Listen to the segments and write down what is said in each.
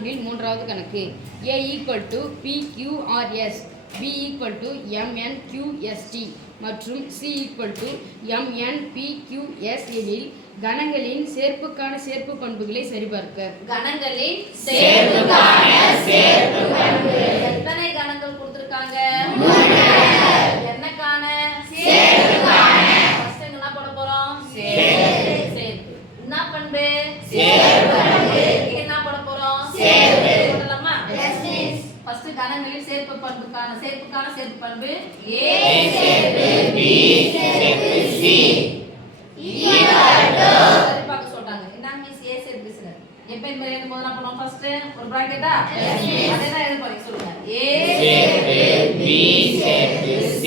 நான்கில் மூன்றாவது கணக்கு. A = PQRS, B = MNQST மற்றும் C = MNPQS எனில் கணங்களின் சேர்ப்புக்கான சேர்ப்பு பண்புகளை சரிபார்க்க. கணங்களின் சேர்ப்புக்கான சேர்ப்பு பண்புகள். எத்தனை கணங்கள் கொடுத்திருக்காங்க? என்னக்கான? சேர்ப்புக்கான. ஃபர்ஸ்ட் என்ன போட போறோம்? சேர்ப்பு. என்ன பண்பு? சேர்ப்பு பண்பு. என்ன போட போறோம்? சேர்ப்பு. போடலாமா? Yes miss. ஃபர்ஸ்ட் கணங்களின் சேர்ப்பு பண்புக்கான சேர்ப்புக்கான சேர்ப்பு பண்பு A சேர்ப்பு B சேர்ப்பு C சரி பார்க்க சொல்றாங்க. என்ன மிஸ் A சேர்ப்பு B சேர்ப்பு எப்ப எழுதும் போது என்ன பண்ணுவோம்? ஃபர்ஸ்ட் ஒரு பிராக்கெட்டா அதேதான் எழுத போறீங்க. சொல்லுங்க A சேர்ப்பு B சேர்ப்பு C.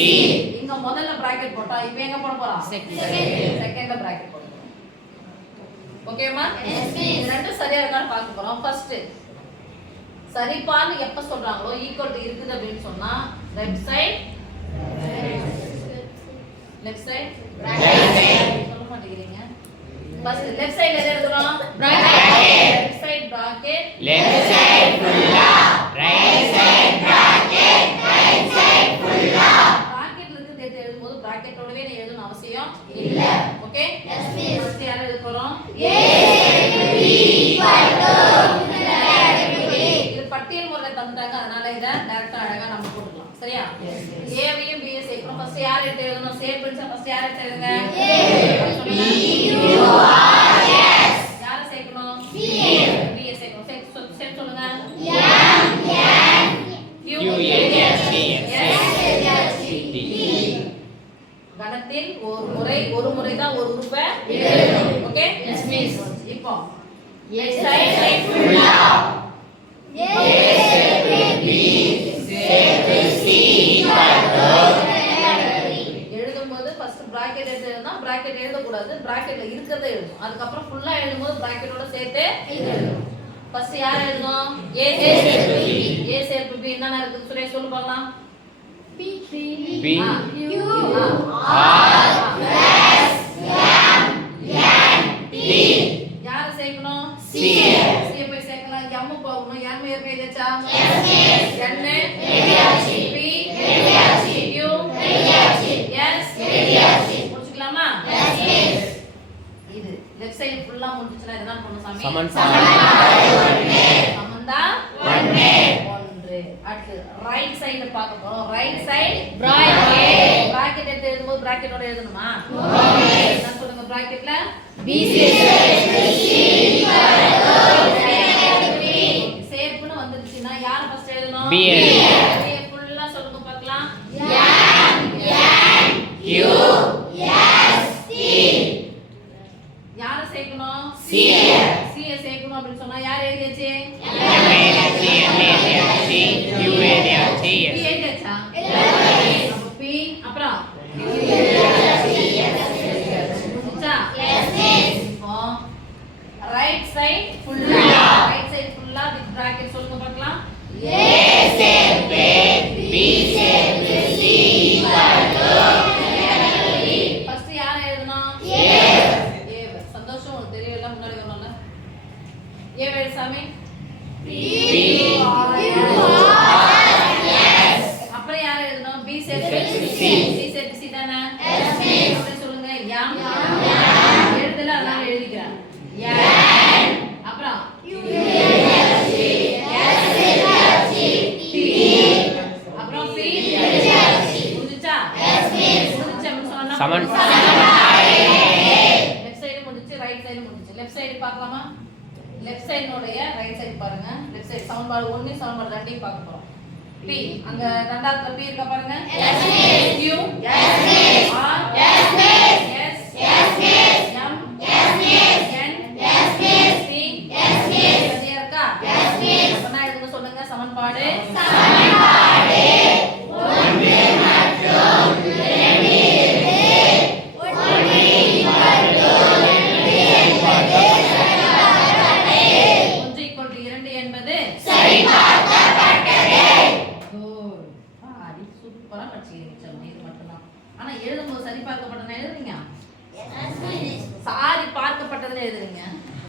இங்க முதல்ல பிராக்கெட் போட்டா இப்போ எங்க போட போறோம்? செகண்ட்ல பிராக்கெட் போடுறோம். ஓகேமா? Yes miss. ரெண்டும் சரியா இருக்கான்னு பார்க்க போறோம். ஃபர்ஸ்ட் சரிபார்னு எப்ப சொல்றாங்களோ ஈக்குவல் டு இருக்குது அப்படினு சொன்னா லெஃப்ட் சைடு ரைட் சைடு சொல்ல மாட்டீங்க. ஃபர்ஸ்ட் லெஃப்ட் சைடு எதை எழுதுறோம்? Bracket. Left side bracket, left side fulla, right side bracket, right side fulla. பிராக்கெட்ல இருந்து தேர்த்து எழுதும்போது பிராக்கெட்டோடவே நீ எழுதணும் அவசியம் இல்ல. Okay yes miss. ஃபர்ஸ்ட் யாரை எழுத போறோம்? A இது பட்டியல் முறையில தந்துட்டாங்க. அதனால இத டைரக்டா அழகா நம்ம போட்டுக்கலாம். சரியா? ஏவையும் B சேர்க்கணும். ஃபர்ஸ்ட் யார் எடுத்து எழுதணும்? சேர்ப்புன்னு ஃபர்ஸ்ட் யார் எடுத்து எழுதுங்க? யார சேர்க்கணும்? B சேர்க்கணும். சேர்த்து சொல்லுங்க. கணத்தில் ஒரு முறை தான் ஒரு உறுப்பை எழுதணும். Okay yes miss. இப்போ லெஃப்ட் சைடு ஃபுல்லா A சேர்ப்பு B சேர்ப்பு C எழுதும்போது ஃபர்ஸ்ட் பிராக்கெட் எழுதுனா பிராக்கெட் எழுத கூடாது. பிராக்கெட்ல இருக்கிறத எழுதணும். அதுக்கு அப்புறம் ஃபுல்லா எழுதும்போது பிராக்கெட்டோட சேர்த்து எழுதணும். ஃபர்ஸ்ட் யார் எழுதணும்? A சேர்ப்பு B. A சேர்ப்பு B என்னன்னா இருக்கு? சுரேஷ் சொல்லு பார்க்கலாம். B Q R S M N T. யார சேர்க்கணும்? C. C போய் சேர்க்கலாம். M போகணும். M ஏற்கனவே எழுதிச்சா? N எழுதியாச்சு. P எழுதியாச்சு. Q எழுதியாச்சு. S எழுதியாச்சு. முடிச்சுக்கலாமா? Yes miss. இது லெஃப்ட் சைடு ஃபுல்லா முடிஞ்சுச்சுனா என்ன பண்ணனும் சாமி? சமந்தா 1 அடுத்து ரைட் சைடு பார்க்க போறோம். ரைட் சைடு பிராக்கெட் எடுத்து எழுதும்போது பிராக்கெட்டோட எழுதணுமா? என்ன சொல்லுங்க பிராக்கெட்ல? B சேர்ப்பு C சேர்ப்புன்னு வந்துருச்சுனா யார ஃபர்ஸ்ட் எழுதணும்? B ஃபுல்லா சொல்லுங்க பார்க்கலாம். M N Q S T யார சேர்க்கணும்? C சேர்க்கணும் அப்படி சொன்னா யார் எழுதியாச்சு? P அப்புறம் ரைட் சைடு ஃபுல்லா வித் பிராக்கெட் சொல்லுங்க பார்க்கலாம். A சேர்ப்பு B சேர்ப்பு C ஃபர்ஸ்ட் யார எழுதணும்? A சந்தோஷம் உங்களுக்கு தெரியல முன்னாடி வரணும்ல. A வேற சாமி அப்புறம் யார எழுதணும்? B சேர்ப்பு C தானே? அப்படி சொல்லுங்க. M எழுதல அதனால எழுதிக்கிறேன். N அப்புறம் அப்புறம் P முடிஞ்சா? முடிஞ்சா சொன்னா சமன் லெஃப்ட் சைடு முடிஞ்சு ரைட் சைடு முடிஞ்சு. லெஃப்ட் சைடு பார்க்கலாமா? லெஃப்ட் சைடுனுடைய ரைட் சைடு பாருங்க. லெஃப்ட் சைடு சமன்பாடு 1 சமன்பாடு 2 பார்க்க போறோம். P அங்க இரண்டாவது P இருக்க பாருங்க. Q R S M N C சரியா இருக்கா? அப்பனா எழுதுங்க சொல்லுங்க சமன்பாடு 1 மற்றும் 2 என்பது சரிபார்க்கப்பட்டது. சூப்பரா படிச்சீங்க. இது மட்டும்தான். ஆனா எழுதும்போது சரி பார்க்கப்பட்டதுன்னு எழுதுறீங்க. சாரி பார்க்கப்பட்டதுன்னு எழுதுறீங்க.